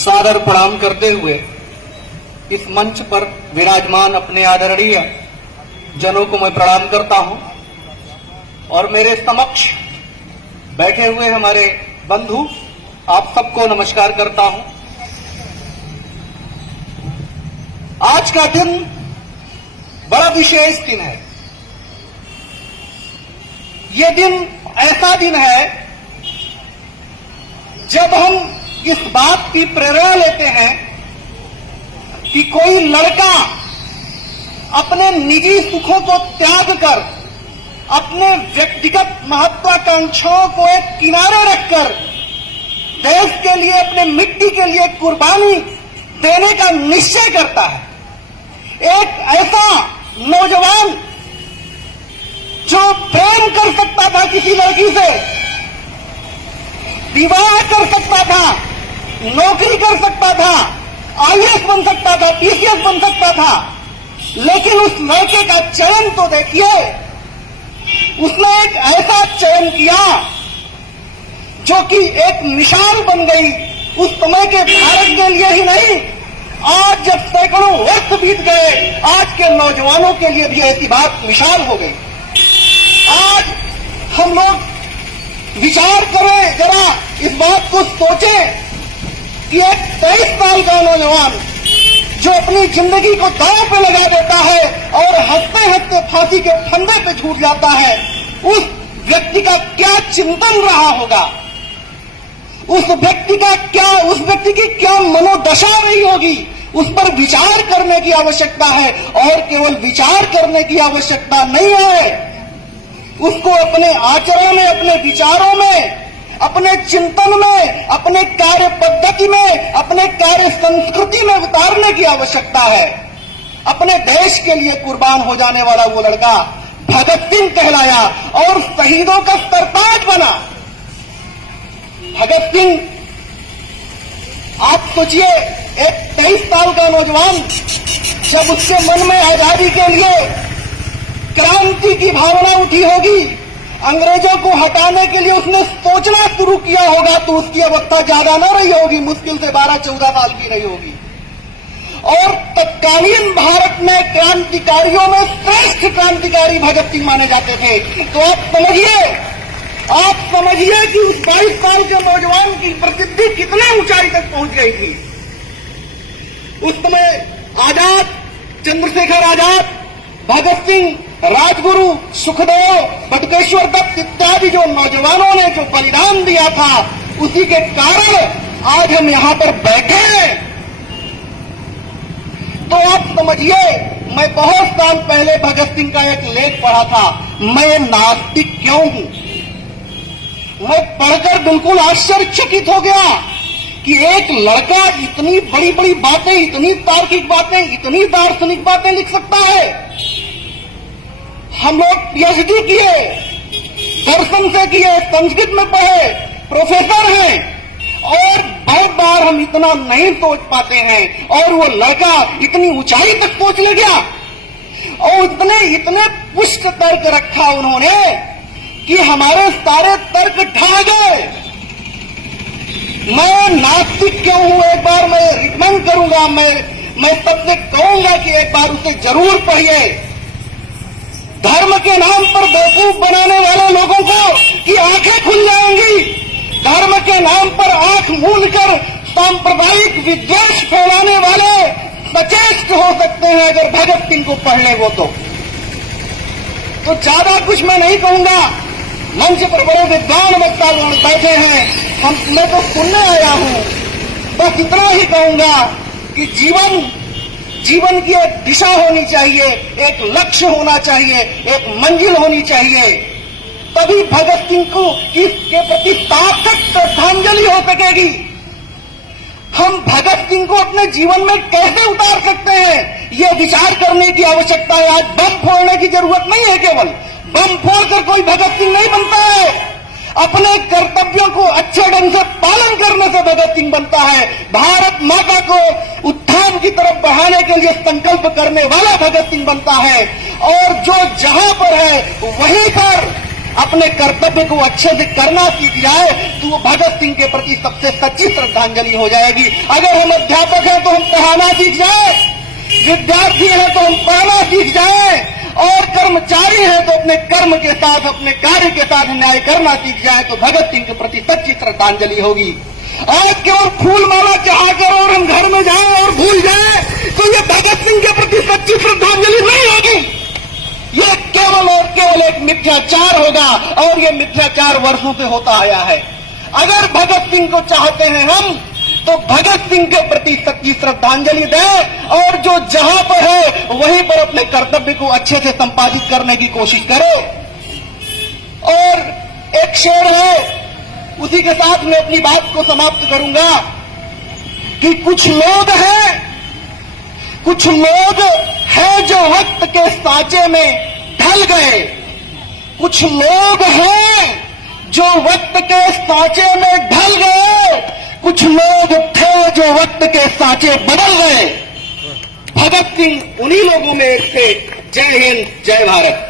सादर प्रणाम करते हुए इस मंच पर विराजमान अपने आदरणीय जनों को मैं प्रणाम करता हूं और मेरे समक्ष बैठे हुए हमारे बंधु आप सबको नमस्कार करता हूं। आज का दिन बड़ा विशेष दिन है। ये दिन ऐसा दिन है जब हम इस बात की प्रेरणा लेते हैं कि कोई लड़का अपने निजी सुखों को त्याग कर अपने व्यक्तिगत महत्वाकांक्षाओं को एक किनारे रखकर देश के लिए, अपने मिट्टी के लिए कुर्बानी देने का निश्चय करता है। एक ऐसा नौजवान जो प्रेम कर सकता था किसी लड़की से, विवाह कर सकता था, नौकरी कर सकता था, आईएएस बन सकता था, पीसीएस बन सकता था, लेकिन उस लड़के का चयन तो देखिए। उसने एक ऐसा चयन किया जो कि एक मिसाल बन गई उस समय के भारत के लिए ही नहीं, आज जब सैकड़ों वर्ष बीत गए, आज के नौजवानों के लिए भी ऐसी बात मिसाल हो गई। आज हम लोग विचार करें, जरा इस बात को सोचें कि एक 23 साल का नौजवान जो अपनी जिंदगी को दांव पे लगा देता है और हंसते हंसते फांसी के फंदे पे छूट जाता है, उस व्यक्ति का क्या चिंतन रहा होगा, उस व्यक्ति की क्या मनोदशा रही होगी। उस पर विचार करने की आवश्यकता है और केवल विचार करने की आवश्यकता नहीं है, उसको अपने आचरण में, अपने विचारों में, अपने चिंतन में, अपने कार्य पद्धति में, अपने कार्य संस्कृति में उतारने की आवश्यकता है। अपने देश के लिए कुर्बान हो जाने वाला वो लड़का भगत सिंह कहलाया और शहीदों का सरताज बना। भगत सिंह, आप सोचिए, एक 23 साल का नौजवान जब उसके मन में आजादी के लिए क्रांति की भावना उठी होगी, अंग्रेजों को हटाने के लिए उसने सोचना शुरू किया होगा, तो उसकी अवस्था ज्यादा न रही होगी, मुश्किल से 12-14 साल की रही होगी। और तत्कालीन भारत में क्रांतिकारियों में श्रेष्ठ क्रांतिकारी भगत सिंह माने जाते थे। तो आप समझिए कि उस 22 साल के नौजवान की प्रसिद्धि कितने ऊंचाई तक पहुंच गई थी। उस समय आजाद, चंद्रशेखर आजाद, भगत सिंह, राजगुरु, सुखदेव, बटुकेश्वर दत्त इत्यादि जो नौजवानों ने जो बलिदान दिया था, उसी के कारण आज हम यहां पर बैठे हैं। तो आप समझिए, मैं बहुत साल पहले भगत सिंह का एक लेख पढ़ा था, मैं नास्तिक क्यों हूं। मैं पढ़कर बिल्कुल आश्चर्यचकित हो गया कि एक लड़का इतनी बड़ी बड़ी बातें, इतनी तार्किक बातें, इतनी दार्शनिक बातें लिख सकता है। हम लोग पीएचडी किए, दर्शन से किए, संस्कृत में पढ़े, प्रोफेसर हैं, और बहुत बार हम इतना नहीं सोच पाते हैं, और वो लड़का इतनी ऊंचाई तक पहुंच ले गया और इतने पुष्ट तर्क रखा उन्होंने कि हमारे सारे तर्क ढह गए। मैं नास्तिक क्यों हूं, एक बार मैं रिकमेंड करूंगा, मैं सबसे कहूंगा कि एक बार उसे जरूर पढ़िए। धर्म के नाम पर बेवकूफ बनाने वाले लोगों को की आंखें खुल जाएंगी। धर्म के नाम पर आंख मूंदकर सांप्रदायिक विद्वेष फैलाने वाले सचेष्ट हो सकते हैं अगर भगत सिंह को पढ़ ले वो तो ज्यादा कुछ मैं नहीं कहूंगा। मंच पर बड़े विद्वान वक्ता बैठे हैं, मैं तो सुनने आया हूं। बस इतना ही कहूंगा कि जीवन की एक दिशा होनी चाहिए, एक लक्ष्य होना चाहिए, एक मंजिल होनी चाहिए, तभी भगत सिंह को के प्रति सार्थक श्रद्धांजलि हो सकेगी। हम भगत सिंह को अपने जीवन में कैसे उतार सकते हैं, ये विचार करने की आवश्यकता है। आज बम फोड़ने की जरूरत नहीं है, केवल बम फोड़कर कोई भगत सिंह नहीं बनता है। अपने कर्तव्यों को अच्छे ढंग से पालन करने से भगत सिंह बनता है। भारत माता को उत्थान की तरफ बढ़ाने के लिए संकल्प करने वाला भगत सिंह बनता है। और जो जहां पर है वहीं पर अपने कर्तव्य को अच्छे से करना सीख जाए तो वो भगत सिंह के प्रति सबसे सच्ची श्रद्धांजलि हो जाएगी। अगर हम अध्यापक हैं तो हम पढ़ाना सीख जाए, विद्यार्थी हैं तो हम पढ़ना सीख जाए, और कर्मचारी हैं तो अपने कर्म के साथ, अपने कार्य के साथ न्याय करना सीख जाए तो भगत सिंह के प्रति सच्ची श्रद्धांजलि होगी। आज केवल फूल माला चढ़ाकर और हम घर में जाएं और भूल जाएं तो ये भगत सिंह के प्रति सच्ची श्रद्धांजलि नहीं होगी। ये केवल और केवल एक मिथ्याचार होगा, और ये मिथ्याचार वर्षों से होता आया है। अगर भगत सिंह को चाहते हैं हम, तो भगत सिंह के प्रति सच्ची श्रद्धांजलि दें, और जो जहां पर है वहीं पर अपने कर्तव्य को अच्छे से संपादित करने की कोशिश करें। और एक शेर है, उसी के साथ मैं अपनी बात को समाप्त करूंगा कि कुछ लोग हैं जो वक्त के सांचे में ढल गए, कुछ लोग हैं जो वक्त के सांचे में ढल गए, कुछ लोग थे जो वक्त के सांचे बदल गए। भगत सिंह उन्हीं लोगों में एक थे। जय हिंद, जय भारत।